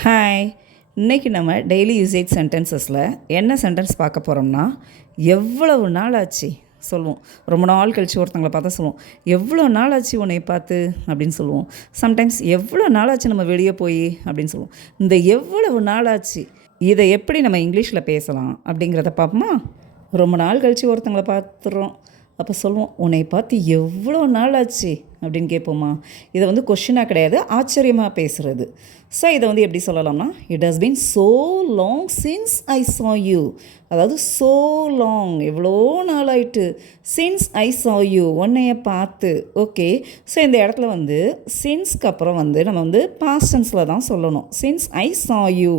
Hi. இன்றைக்கி நம்ம daily usage சென்டென்சஸில் என்ன சென்டென்ஸ் பார்க்க போகிறோம்னா, எவ்வளவு நாள் ஆச்சு சொல்லுவோம். ரொம்ப நாள் கழித்து ஒருத்தங்களை பார்த்தா சொல்லுவோம், எவ்வளோ நாள் ஆச்சு உன்னை பார்த்து அப்படின்னு சொல்லுவோம். சம்டைம்ஸ் எவ்வளோ நாள் ஆச்சு நம்ம வெளியே போய் அப்படின்னு சொல்லுவோம். இந்த எவ்வளவு நாள் ஆச்சு இதை எப்படி நம்ம இங்கிலீஷில் பேசலாம் அப்படிங்கிறத பார்ப்போமா. ரொம்ப நாள் கழித்து ஒருத்தங்களை பார்த்துறோம், அப்போ சொல்லுவோம், உன்னை பார்த்து எவ்வளோ நாள் ஆச்சு அப்படின்னு கேட்போமா. இதை வந்து கொஷினாக கிடையாது, ஆச்சரியமாக பேசுகிறது. ஸோ இதை வந்து எப்படி சொல்லலாம்னா, it has been so long since I saw you. அதாவது ஸோ லாங், எவ்வளோ நாள் ஆயிட்டு, சின்ஸ் ஐ சா யூ, உன்னைய பார்த்து. ஓகே, ஸோ இந்த இடத்துல வந்து சின்ஸ்க்கு அப்புறம் வந்து நம்ம வந்து பாஸ்ட் டென்ஸில் தான் சொல்லணும். சின்ஸ் ஐ சா யூ,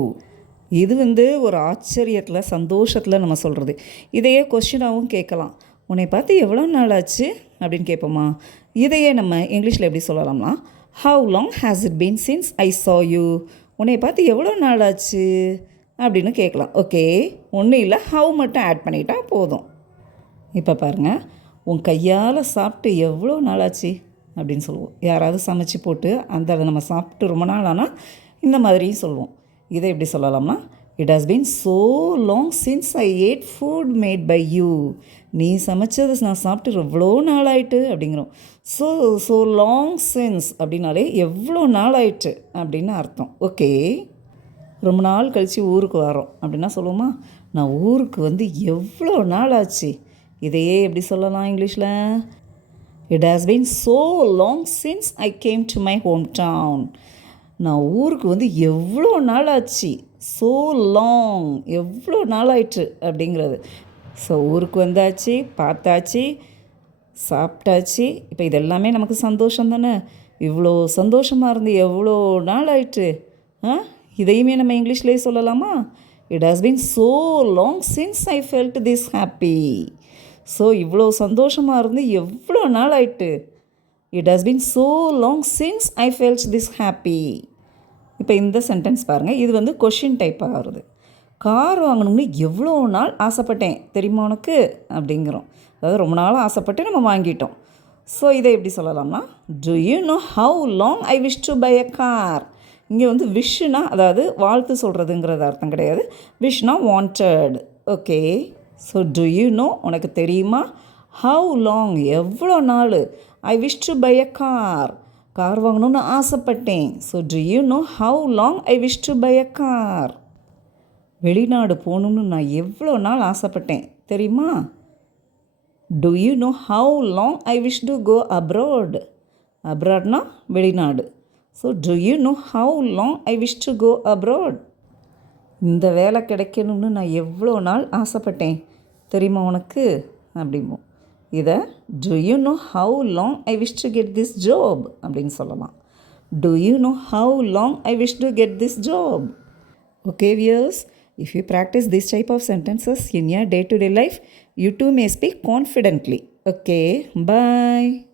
இது வந்து ஒரு ஆச்சரியத்தில் சந்தோஷத்தில் நம்ம சொல்கிறது. இதையே கொஷினாகவும் கேட்கலாம், உன்னை பார்த்து எவ்வளோ நாள் ஆச்சு அப்படின்னு கேட்போமா. இதையே நம்ம இங்கிலீஷில் எப்படி சொல்லலாம்னா, how long has it been since I saw you. உன்னை பார்த்து எவ்வளோ நாள் ஆச்சு அப்படின்னு கேட்கலாம். ஓகே, ஒன்றும் இல்லை, ஹவு மட்டும் ஆட் பண்ணிட்டா போதும். இப்போ பாருங்கள், உன் கையால் சாப்பிட்டு எவ்வளோ நாள் ஆச்சு அப்படின்னு சொல்லுவோம். யாராவது சமைச்சு போட்டு அந்த நம்ம சாப்பிட்டு ரொம்ப நாள் ஆனால் இந்த மாதிரியும் சொல்லுவோம். இதை எப்படி சொல்லலாம்னா, it has been so long since I ate food made by you. நீ சமைச்சது நான் சாப்பிட்டு எவ்வளோ நாள் ஆயிட்டு அப்படிங்கிறோம். ஸோ லாங் சின்ஸ் அப்படின்னாலே எவ்வளோ நாள் ஆயிட்டு அப்படின்னு அர்த்தம். ஓகே, ரொம்ப நாள் கழித்து ஊருக்கு வரோம் அப்படின்னா சொல்லுவோமா, நான் ஊருக்கு வந்து எவ்வளோ நாள் ஆச்சு. இதையே எப்படி சொல்லலாம் இங்கிலீஷில், it has been so long since I came to my home town. நான் ஊருக்கு வந்து எவ்வளோ நாள் ஆச்சு. ஸோ லாங், எவ்வளோ நாள் ஆயிற்று அப்படிங்கிறது. ஸோ ஊருக்கு வந்தாச்சு, பார்த்தாச்சு, சாப்பிட்டாச்சு. இப்போ இதெல்லாமே நமக்கு சந்தோஷம் தானே. இவ்வளோ சந்தோஷமாக இருந்து எவ்வளோ நாள் ஆயிற்று. இதையுமே நம்ம இங்கிலீஷ்லேயே சொல்லலாமா. It has been so long since I felt this happy. So இவ்வளோ சந்தோஷமாக இருந்து எவ்வளோ நாள் ஆயிட்டு. It has been so long since I felt this happy. இப்போ இந்த சென்டென்ஸ் பாருங்கள், இது வந்து கொஷின் டைப்பாக வருது. கார் வாங்கணும்னு எவ்வளோ நாள் ஆசைப்பட்டேன் தெரியுமா உனக்கு அப்படிங்கிறோம். அதாவது ரொம்ப நாள் ஆசைப்பட்டு நம்ம வாங்கிட்டோம். ஸோ இதை எப்படி சொல்லலாம்னா, do you know how long I wish to buy a car. இங்கே வந்து விஷுனா அதாவது வாழ்த்து சொல்கிறதுங்கிறது அர்த்தம் கிடையாது. விஷ்னா wanted. Okay, so do you know, உனக்கு தெரியுமா, ஹவு லாங் எவ்வளோ நாள், I wish to buy a car, car வாங்கணும்னு ஆசைப்பட்டேன். So do you know how long I wish to buy a car. வெளிநாடு போகணுன்னு நான் எவ்வளோ நாள் ஆசைப்பட்டேன் தெரியுமா. Do you know how long I wish to go abroad. அப்ராட்னா வெளிநாடு. So do you know how long I wish to go abroad. இந்த வேலை கிடைக்கணும்னு நான் எவ்வளோ நாள் ஆசைப்பட்டேன் தெரியுமா உனக்கு அப்படிம்போம். இதை to you know how long I wish to get this job அப்படின்னு சொல்லலாம். To you know how long I wish to get this job. Okay viewers, if you practice this type of sentences in your day-to-day life, you too may speak confidently. Okay, bye.